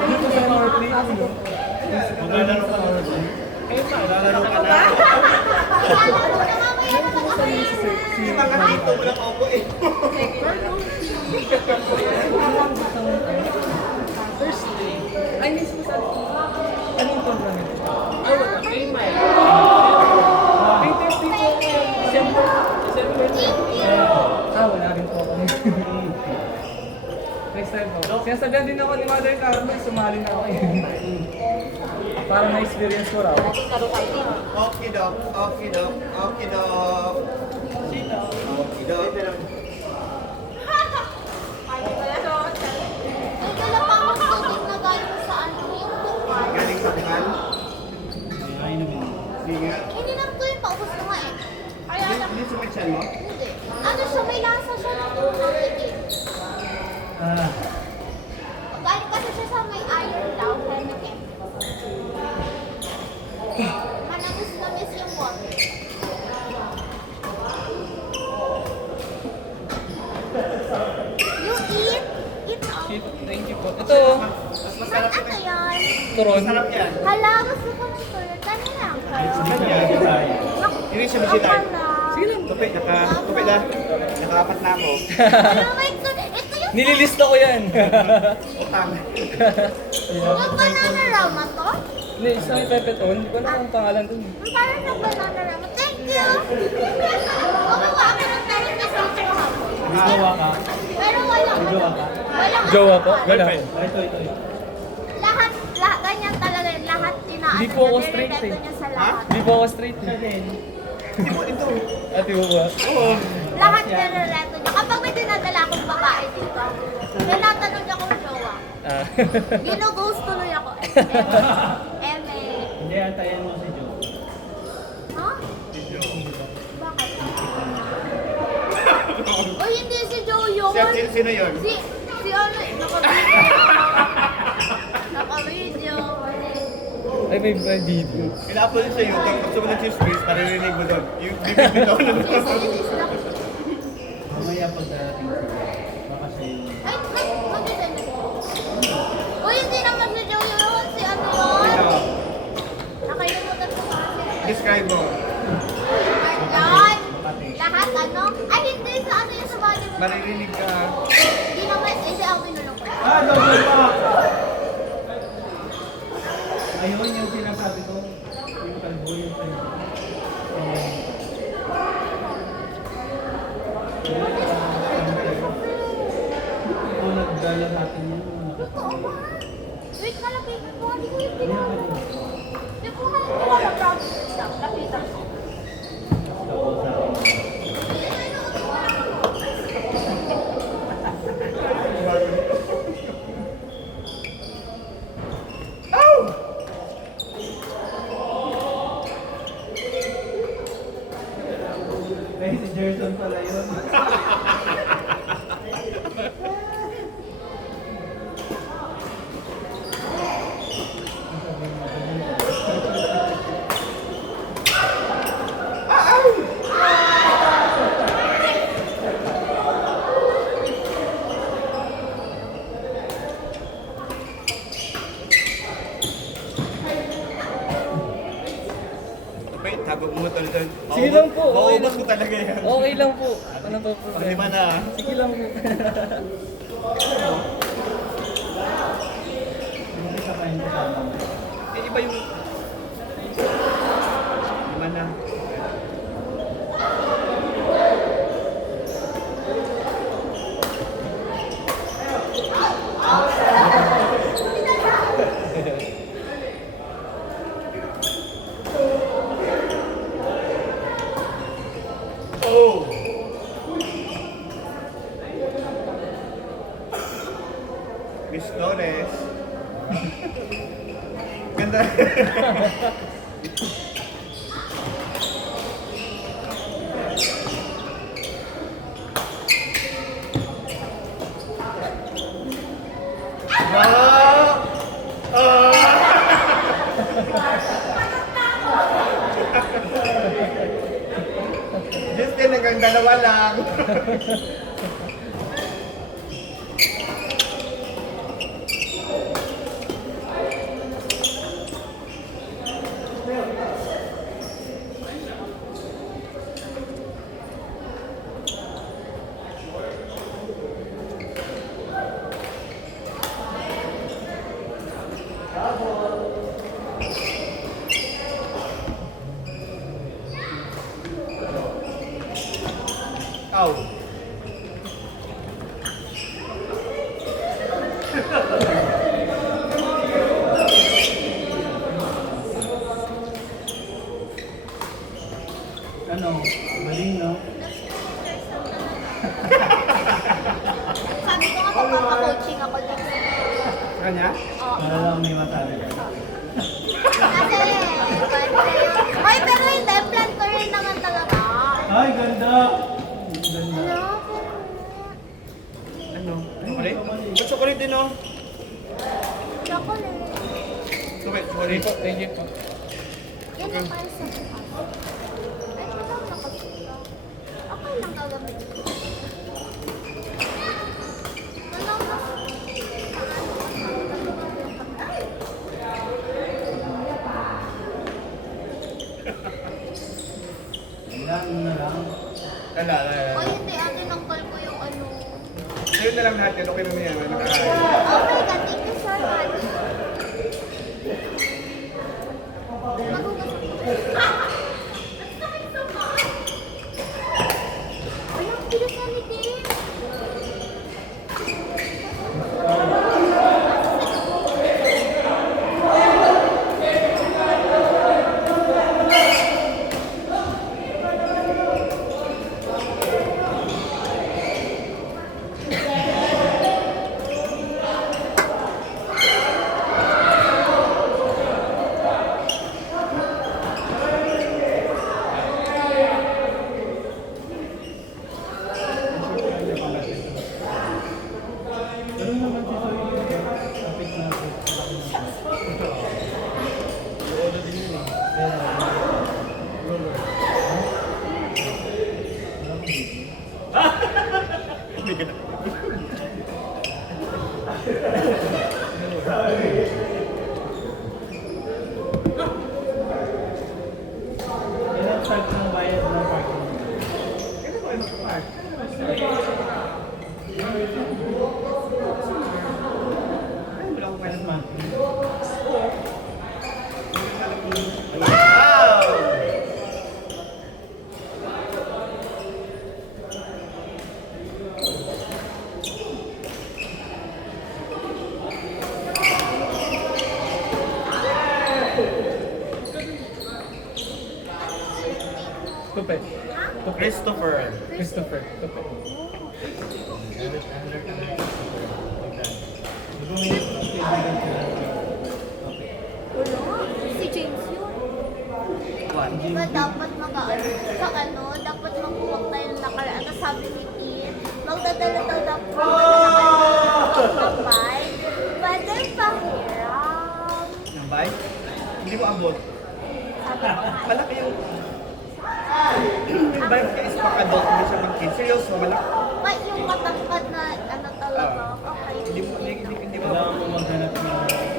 Dito sa power play. Maglalaro ka power play. Kayo pa, lalaro ka na. Si Manganito, wala pa ako eh. Thursday. Ay, miss mo sa anong tournament? May Thursday po. December. Wala rin po ako. Next time po. Sinasabihan din ako ni Mother Carmen, sumali na ako eh. Para na-experience ko raw. Okay dog. Galing sa bukan? Sige. Hindi naman ko yung paubos ko nga eh. Kaya lang, Hindi sumitsan mo? hindi. Ano siya, may lasa siya ng tubig eh. Galing kasi siya sa may iron daw, Henneken. Manamis na miss yung water. You eat? Eat all. Thank you po. Ito, Mas masarap Ano yan? turon. Masarap yan. Hala, gusto ko ng tuyo. Kano lang kayo? Hindi siya masilay. Sige lang. Tupit na. Nakaapat na ako. Oh my God, ito yung... Nililista ko yan. Utang. Yung banana rama to? Hindi, isang pepeton. Hindi ko na ang pangalan dun. Parang ng banana rama. Thank you! Gumawa ka ng tarik na sa hapon. Jowa ka? Pero walang... Walang... Jowa po? Wala. Ito. Lahat, ganyan talaga yun. Lahat inaano Hindi po ako straight eh. niya sa lahat. Hindi po ako straight eh. Ito. Ate mo ba? Oo. Lahat nirereto niya. Kapag may dinadala akong babae dito, tinatanong niya kung jowa. Ah. Gino-ghost tuloy ako. Eme. Hindi, antayin mo si Joe. Ha? Bakit? Uy, hindi si Joe yun. Sino yun? Si ano eh, naka-video. Naka-video. Ay, may video. Ina-upload yun sa YouTube. Gusto mo ng space, naririnig mo doon. Yung bibig doon. Mamaya pagdating baka siya yung... Ay, mag-isa na. Uy, hindi naman si Joe yun. Si ano yun? Nakalimutan ko kasi. Describe mo. Yan. Lahat ano? Ay, hindi sa ano yung sa body mo. Maririnig ka. Hindi naman, eh, si Alvin na lang ko. Double pa! Ayun yung sinasabi ko. Yung kalbo, yung kalbo. Ito nagdala natin yun. Totoo ba? Wait, nalapitan ko. Hindi ko yung tinawag. Hindi ko wala promise lang. Lapitan ko. Ay, si Jerson pala yun. Wait, habang mo ito doon. Sige lang po, okay Maubos lang. ko talaga yan. Okay lang po. Ano pa po? Lima na. Sige lang po. Eh, iba yung... Lima na. Oh! Miss Flores. Ganda. Wow! Justin, hanggang dalawa lang. Sa kanya? Oo. Para lang may masabi ka. Kasi, ay, pero hindi, plan ko rin naman talaga. Ay, ganda! Ganda. Ano? Ano? Chocolate? Ba't chocolate din, oh? Chocolate. Sorry. Thank you po. Yan ang para sa bukas. Ay, matawag na kasi. Okay lang kagabi. Wala na. Ilan na lang. Wala. O hindi, ate, nangkal ko yung ano. Sa'yo na lang natin. Okay naman yan. Nakakain. Oh my God, thank you so much. Magugas ako. Ay, ang bilis na ni Tim. Ano naman si Soy? Kapit na ako. Ulo din yun eh. Ilang start ng bayad ng parking? Wala akong Last month. Wow! Tupe. Christopher. Christopher. Tupe. Wala. Si James yun. One. Diba dapat mag-ano, sa ano, dapat magbuwag tayo ng nakaraan. Tapos sabi ni Tim, magdadala daw dapat ng bike. Pwede pahiram. Ng bike? Hindi mo abot. Sabi ko nga, Malaki yung... Yung bike ka is pang-adult. Hindi siya pang-kids. Seryoso, malaki. ay, yung matangkad na ano talaga. Okay. Hindi mo Wala abot. akong maghanap ng bakit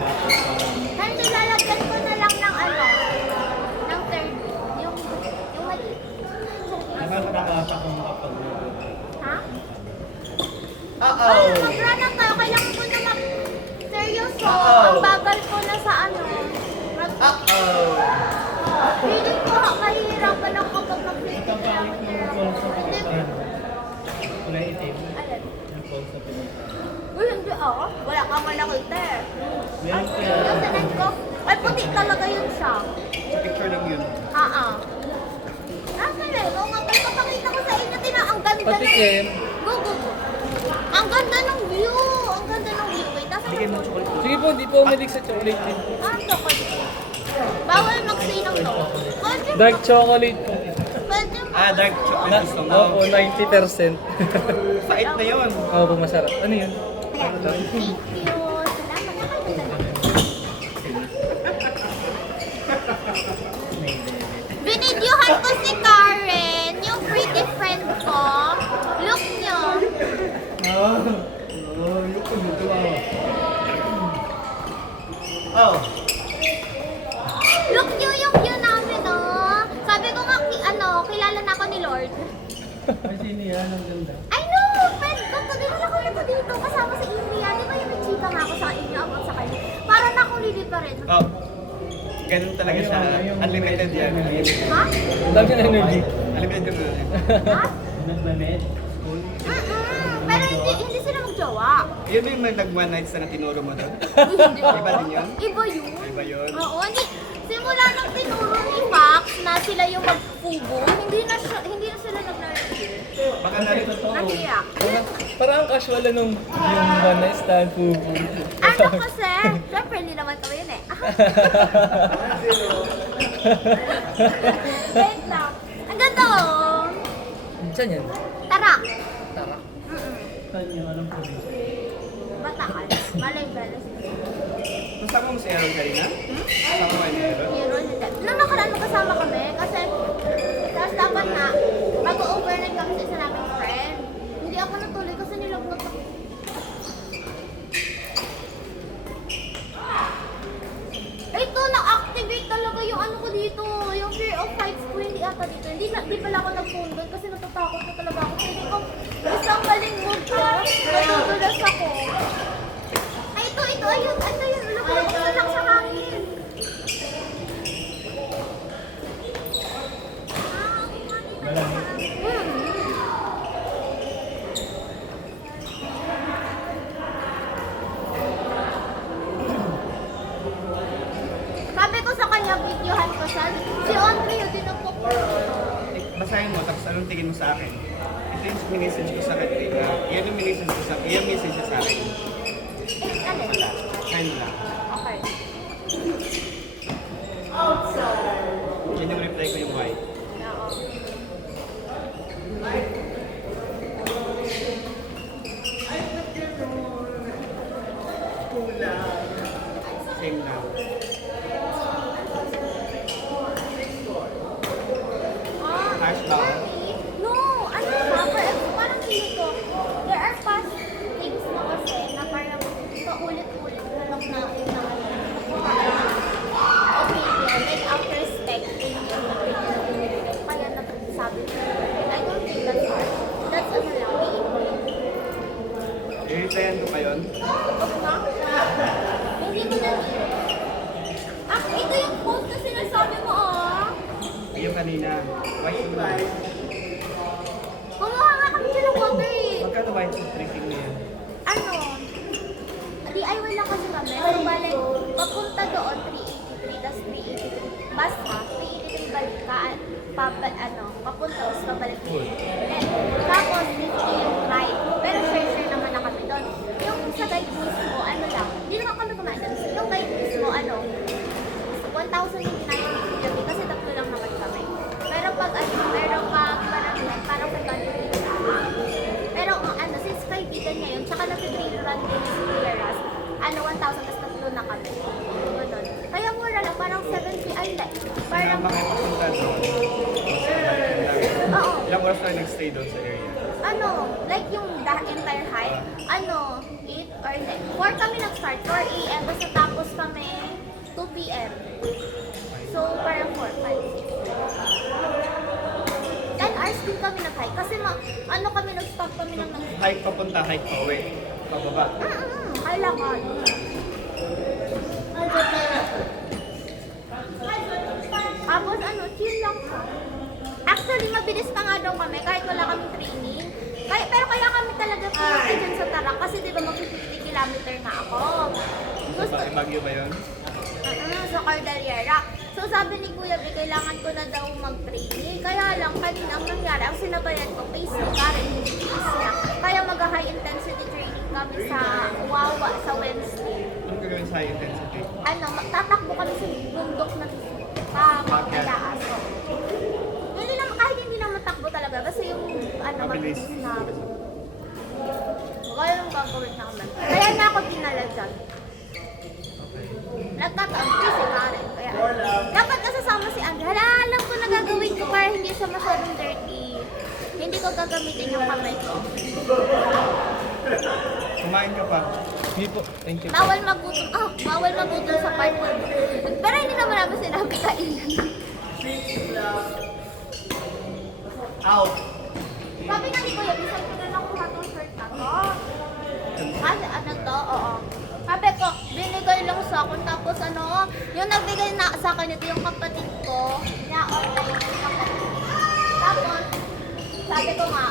parang Kaya nilalagyan ko na lang ng ano, ng third, yung maliit. nakakata kung makapag Ha? Uh-oh! Ay, mag-run tayo. Kailangan ko na seryoso. Oo. Ang bagal ko na sa ano. Uh-oh! Feeling ko kahihirapan ako kapag mag-50 kilometer ako. Hindi. kulay itim. Alin? Yung call sa Pinoy. Uy, hindi ako. Wala ka man nakita eh. Meron Ay, kaya yung sanan ko. Ay, puti talaga yun siya. Sa picture lang yun. Nasa na, kung nga pala papakita ko sa inyo, ang ganda Patikim. Go, go, go. Ang ganda ng view. Ang ganda ng view. Wait, nasa Bigyan mo ng chocolate. Sige po, hindi po umilig sa chocolate din. chocolate. Bawal mag-say ng no. Pwede Dark chocolate po. Pwede mo. Dark chocolate gusto mo. Opo, 90%. Pait na yun. Opo, masarap. Ano yun? Ayan. Thank you. Salamat na kayo. Binidyohan ko si Karen, yung pretty friend ko. Look nyo. Oh. Look nyo yung view namin, oh. Sabi ko nga, kilala na ako ni Lord. Ay, sino yan? Ang ganda. I know! Friend ko, dinala ko ito dito kasama sa India. Di ba yung nag-chika nga ako sa inyo about sa kanya? Parang nakulili pa rin. Oh. Ganun talaga siya. Unlimited yan. Ha? Dami ng energy. Unlimited yun. Ha? Nagbamed? School? Pero hindi sila magjowa. Yun yung may nag-one night stand na tinuro mo doon. Hindi. Iba din yun? Iba yun. Iba yun? Oo, hindi. Simula nang tinuro ni Max na sila yung magpugo, hindi na sila nag-nurture. Baka na rin. Nahiyak. Parang casual na nung yung one night stand, pupu. Ano kasi? Siyempre, hindi naman kami yun eh. Wait lang. Ang ganda oh. Saan yan? Tara. Tara. Saan yung anong probinsya? Bataan. Malay Belas. Kasama mo si Aaron kanina? Kasama mo ni Aaron? Hero hindi. Nung nakaraan magkasama kami kasi tapos dapat na mag-overnight kami sa isa naming friend. Hindi ako natuloy kasi nilagnat ako. Ito, na-activate talaga yung ano ko dito. Yung fear of heights ko, hindi ata dito. Hindi pala ako nag-phone doon kasi natatakot ko talaga ako. Hindi ko isang maling move ko. Natutulas ako. Ay, ito, ayun. Ito yun. Isa lang sa hangin. Sabi ko sa kanya, videohan ko siya. Si Andre yun, tinupok ko. Basahin mo, tapos anong tingin mo sa akin? Ito yung minessage ko sa kanina. Yan yung minessage ko sa akin. Yan message niya sa akin. Ano? Wala. Sign lang. Okay. Yan yung reply ko yung white. Oo. Same lang. Harsh ba? No, ano ba? Parang feeling ko, there are past things na kasi na parang paulit-ulit na opinion, like out respect. Kaya nasabi ko, I don't think that's hard. That's ano lang, I-replyan ko pa yun. hindi ko na ito yung post na sinasabi mo, ah. Yung kanina. White yung white. Kumuha nga kami sila water eh. Magkano white yung drinking niya? Ano, DIY lang kasi kami. So, balik, papunta doon, 383, tapos 383. Basta, 383 balik ka, papunta, tapos pabalik 383. Tapos, 50 yung ride. Pero share naman na kami doon. Yung sa guide mismo, ano lang, hindi naman kami kumain doon. Yung guide mismo, 1,000 yung kinain kasi tatlo lang naman kami. Pero pag parang 500. Pero since kaibigan niya yun, tsaka nag-trail run din si Kuya Ras, 1,000 tapos tatlo na kami. Ganun. Kaya mura lang, parang 70 ay like. Parang, Bakit papunta doon? oo. Ilang oras tayo nag-stay doon sa area? Like yung the entire hike, 8 or 4 kami nag-start, 4 a.m. Basta tapos kami 2 p.m. So, parang 4, 5, 10 hours din kami nag-hike. Kasi kami nag-stop kami ng Hike papunta, hike pa uwi. Pababa. kailangan. Tapos chill lang siya. Actually, mabilis pa nga daw kami kahit wala kami training. Pero kaya kami talaga pumunta dyan sa Tarak kasi di ba mag-50 kilometer na ako. Gusto, Bagyo ba yun? sa Cordillera. So sabi ni Kuya B, kailangan ko na daw mag-training. Kaya lang, kanina ang nangyari, ang sinabayan ko, pace ni Karen, hindi pace niya. Kaya mag-high intensity training kami sa Wawa sa Wednesday. Ano gagawin sa high intensity? Tatakbo kami sa bundok na pagkataas. Hindi naman, kahit hindi naman takbo talaga, kasi yung Mabilis. mabilis na. Kaya yung gagawin naman. Kaya na ako dinala dyan. Nagkataon kasi Karen. Kaya dapat kasasama si Andre. Hala, alam ko na gagawin ko para hindi siya masyadong dirty. Hindi ko gagamitin yung kamay ko. Kumain ka pa. Hindi po, thank you. Bawal magutom. Bawal magutom sa part 1. Pero hindi naman namin sinabi kainan. Out! Sabi nga ni Kuya, bisan ko na lang kuha tong shirt na to. Kasi to? Oo. Sabi ko, binigay lang sa akin. Tapos yung nagbigay na sa akin ito yung kapatid ko. Na-online yung kapatid. Tapos, sabi ko nga,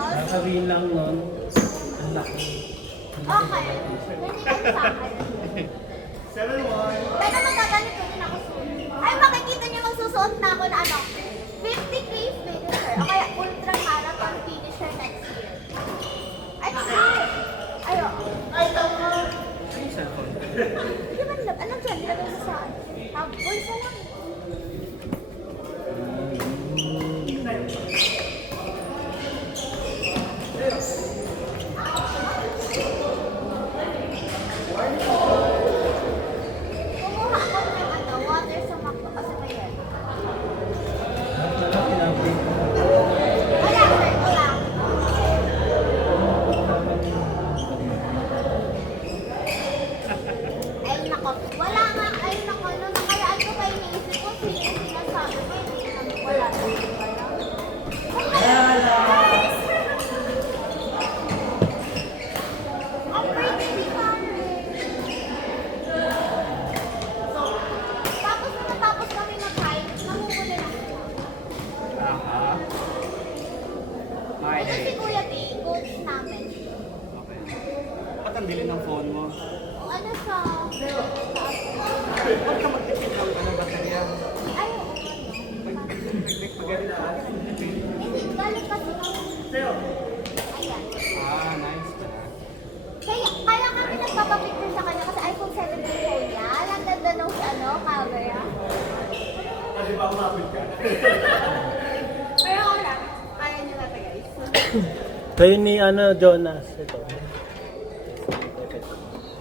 Sasabihin lang nun, ang laki. okay. Hindi lang sa akin. 7-1. Pero magaganito din ako soon. Ay, makikita niyo magsusuot na ako na 50K finisher. O kaya ultra marathon finisher. Hindi man lang. Anong dyan? Lagay mo sa ano? Bulsa lang. Kumuha ako ng ano, water sa McDo kasi may yan. Wala, sir. Wala. Ay, nako. Wala nga. Ay, nako. Nung nakaraan ko pa iniisip ko, sino yung sinasabi ko, hindi naman wala. Ang pretty ni Karen. Tapos nung natapos kami mag-hike, namumuli lang siya. Aha. Okay. Ito si Kuya B, coach namin. Okay. Ba't ang dilim ng phone mo? Ano sa... Huwag ka magtipid ng baterya. Ay, oo, ano. Magaling ka. Hindi, galing kasi kami. Ayan. Ah, nice pala. Kaya kami nagpapapicture sa kanya kasi iPhone 17 phone niya. Ang ganda nung ano, camera. Kasi ba umapit ka? Pero wala. Kaya niyo na guys. Kayo ni Jonas, ito.